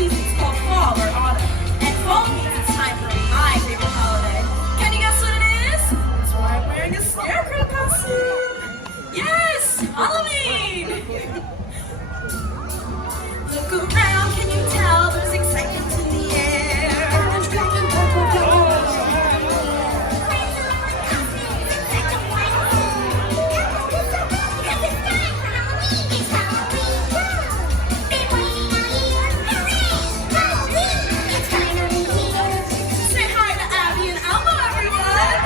seasons called fall or autumn. And fall means it's time for my favorite holiday. Can you guess what it is? It's why I'm wearing a scarecrow costume. Yes, Halloween. Look around, can you tell there's excitement in the air? Orange, black, and purple, yellow, and say hi to Abby and Elmo, everyone.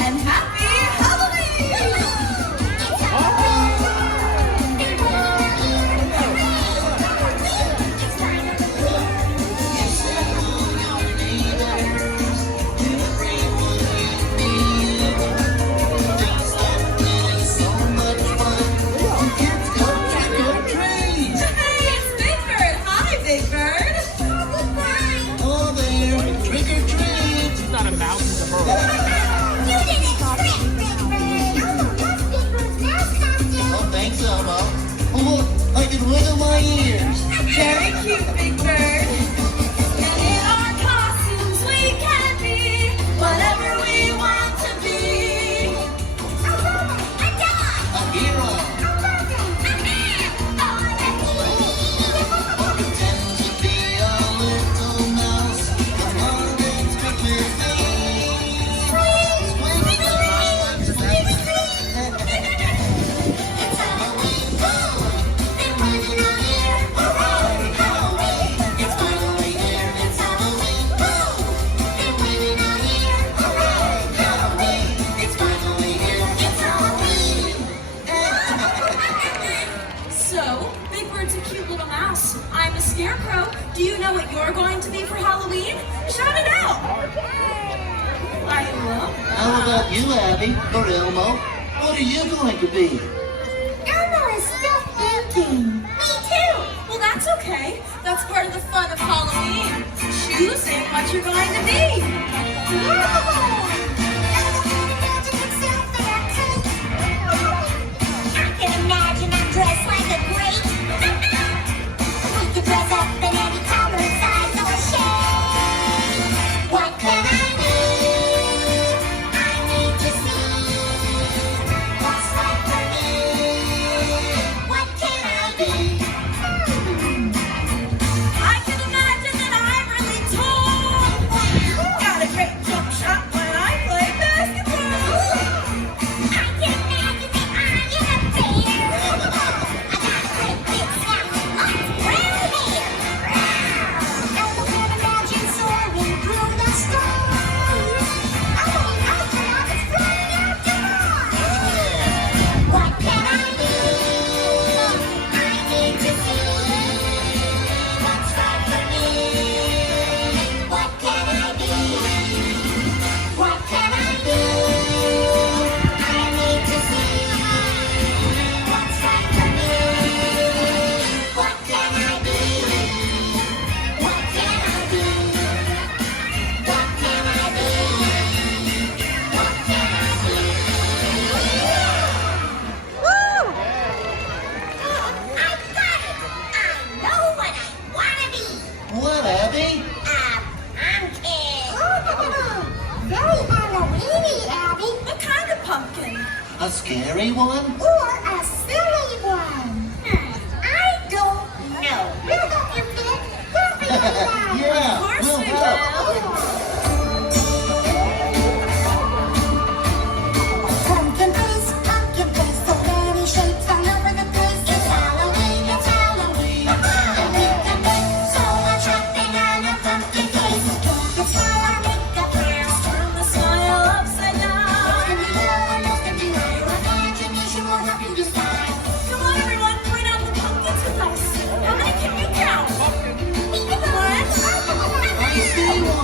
And happy Halloween! Hey, it's Big Bird. Hi, Big Bird. Oh, there, trick or treat. She's not a mouse, she's a bird. Oh, thanks, Elmo. Oh, look, I can wiggle my ears. Very cute, Big Bird. And in our costumes we can be whatever we want to be. A hero. Or pretend to be a little mouse. Come on and trick with me. It's Halloween, boom! They're running out here, hooray! Halloween, it's finally here. It's Halloween, boom! They're running out here, hooray! Halloween, it's finally here. It's Halloween. So, Big Bird's a cute little mouse. I'm a scarecrow. Do you know what you're going to be for Halloween? Shout it out! I will. How about you, Abby, or Elmo? What are you going to be? Elmo is still thinking. Me too! Well, that's okay. That's part of the fun of Halloween. Choosing what you're going to be. I can imagine I'm dressed like a great. We could dress up in any color, size, or shape. What can I do? I need to see what's right for me. What can I be? I can imagine that I'm really tall. Got a great jump shot when I play basketball. I can imagine that I am a bear. I got a great big snout, lots of brown hair. Elmo can imagine soaring through the stars. Astronauts flying outdoors. What can I do? I need to see what's right for me. What can I be? What can I do? I need to see what's right for me. What can I be? What can I be? What can I be? What can I be? Woo! I got it! I know what I wanna be! What, Abby? Pumpkin! Very Halloween-y, Abby! What kind of pumpkin? A scary one? Or a silly one. I don't know. We'll help you pick. We'll figure it out. Yeah, Of course we'll we help. will. Pumpkin face, so many shapes all over the place. It's Halloween, it's Halloween. And we can make so much shopping on a pumpkin face. It's smile or make a frown. Turn the smile upside down. It's gonna be low and it's gonna be high. Your imagination will help you decide. Come on, everyone, point out the pumpkins with us. How many can you count? Think of the one. I see one.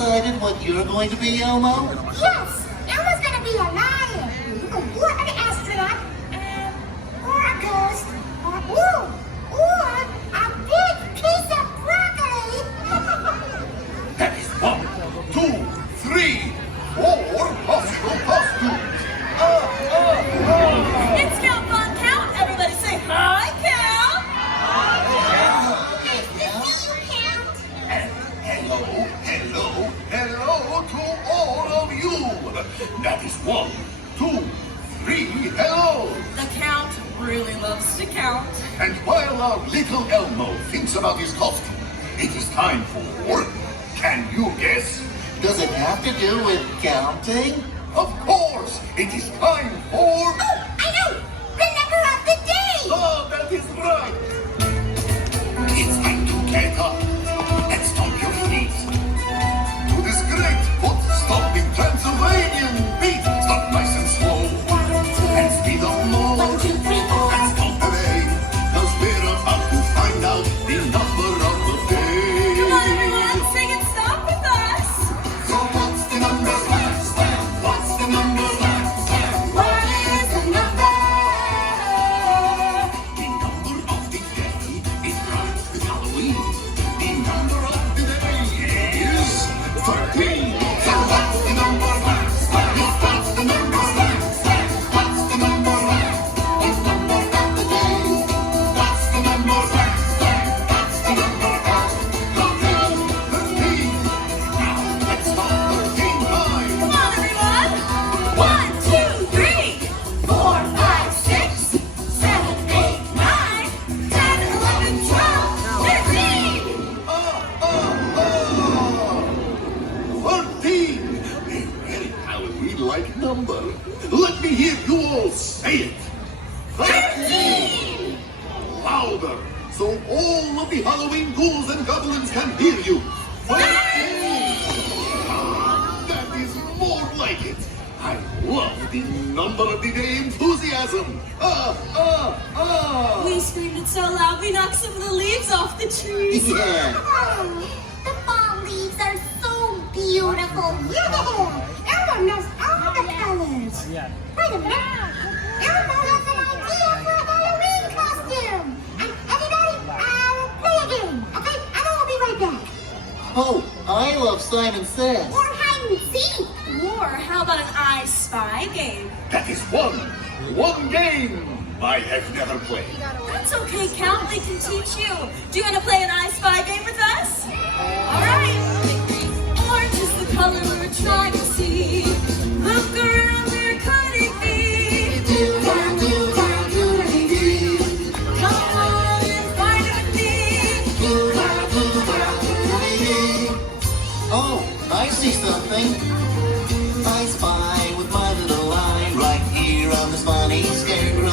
decided what you're going to be, Elmo? Yes, Elmo's gonna be a lion, or an astronaut, or a ghost, or a big piece of broccoli. That is 1, 2, 3, 4 possible costumes. It's Count Fun Count. Everybody say hi, Count. Nice to see you, Count. And hello to all of you. That is 1, 2, 3, hello. The Count really loves to count. And while our little Elmo thinks about his costume, it is time for, can you guess? Does it have to do with counting? Of course, it is time for... Oh, I know! The number of the day! Oh, that is right. It's time to get up and stomp your feet to this great foot-stomping Transylvanian beat. Start nice and slow and speed up more 1, 2, 3, 4. and stomp away, 'cause we're about to find out the number of the day. Come on, everyone, sing and stop with us. So what's the number? What's the number? What is the number? The number of the day is right with Halloween. The number of the day is 13. So what's the number? What's the number? What's the number? It's number of the day. What's the number? That's the number of the day. 13. Now let's start 13 times. Come on, everyone. 1, 2, 3, 4, 5, 6, 7, 8, 9, 10, 11, 12, 13. 13. A very Halloween-like number. Let me hear you all say it. 13. Louder, so all of the Halloween ghouls and goblins can hear you. 13. That is more like it. I love the number of the day enthusiasm. We screamed it so loud we knocked some of the leaves off the trees. Yeah. Oh, the fall leaves are so beautiful. Yeah, Elmo knows all the colors. Wait a minute. Elmo has an idea for a Halloween costume. And everybody, play a game, okay? And I will be right back. Oh, I love Simon Says. Or hide and seek. Or how about an I Spy game? That is one game I have never played. That's okay, Count. We can teach you. Do you want to play an I Spy game with us? All right. Orange is the color we're trying to see. Look around, we're cutting feet. Come on and find it with me. Oh, I see something. I spy with my little eye right here on this funny scarecrow.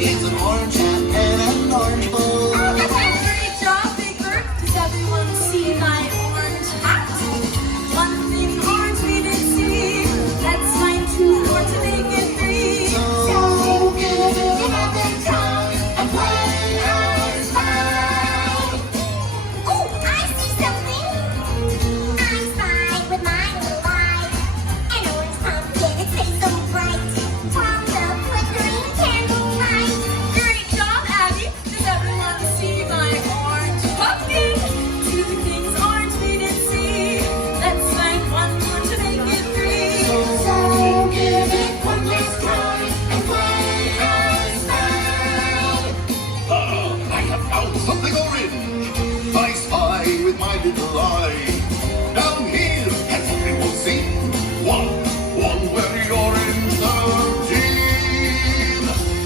Is an orange hat and an orange bow. Great job, Big Bird. Does everyone see my orange hat? One thing orange we didn't see. Let's find 2 more to make it 3. So give it another try and play our spy. Oh, I see something. I spy with my little eye. An orange pumpkin, it stays so bright. From the flickering candlelight. Great job, Abby. Does everyone see my orange pumpkin? 2 things orange we didn't see. Let's find 1 more to make it 3. So give it one last try and play our spy. I have found something orange. I spy with my little eye. Down here, has everyone seen? One very orange 13.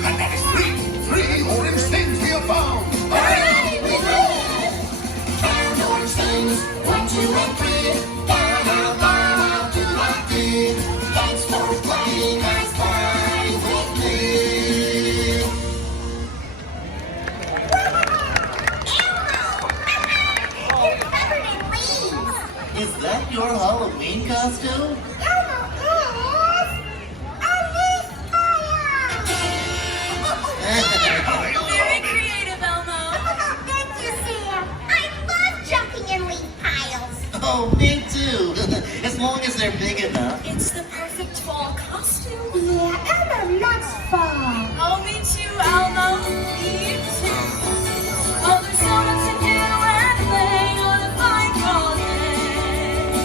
And that is 3 orange things we have found. Hooray, we win! Count orange things, 1, 2, and 3. Down, out, do not be. Thanks for playing I Spy with me. Elmo! You're covered in leaves. Is that your Halloween costume? Elmo is a leaf fire. Very creative, Elmo. Thank you, Sam. I love jumping in leaf piles. Oh, me too. as they're big enough. It's the perfect fall costume. Yeah, Elmo loves fall. Oh, me too, Elmo. Me too. Oh, there's so much to do and play on a fine fall day.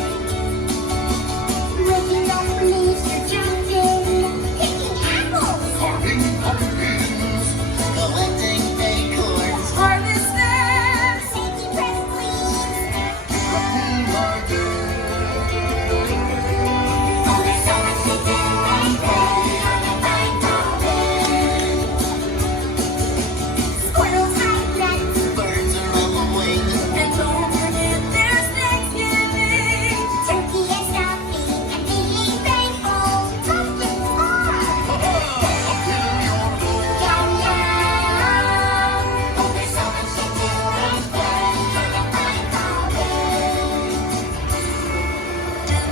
Waking up leaves for jumping, picking apples. Carving pumpkins. Collecting acorns. Harvesters. Making presents. Happy my day. Oh, there's so much to do and play on a fine fall day. Squirrels hide nuts. Birds are on the wing. And don't forget there's Thanksgiving. Turkey and stuffing and being thankful. Pumpkins are Up in your door. yum yum. Oh, there's so much to do and play on a fine fall day.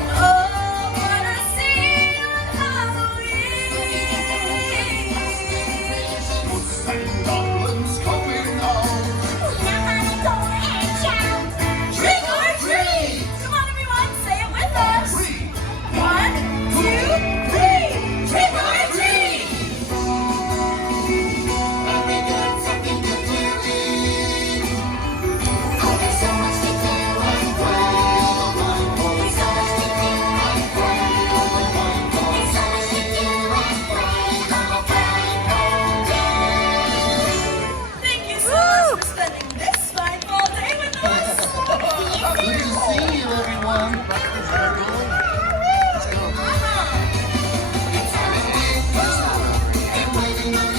Oh, what a scene on Halloween. Puss and goblins coming out. We knock on the door and shout. Trick or treat! Come on, everyone, say it with us. 1, 2, 3. Trick or treat! And we got something to do. Oh, there's so much to do and play on a fine fall. There's so much to do and play on a fine fall. There's so much to do and play on a fine fall day. Thank you so much for spending this fine fall day with us. Good to see you, everyone. Let's go. Uh-huh. And waiting on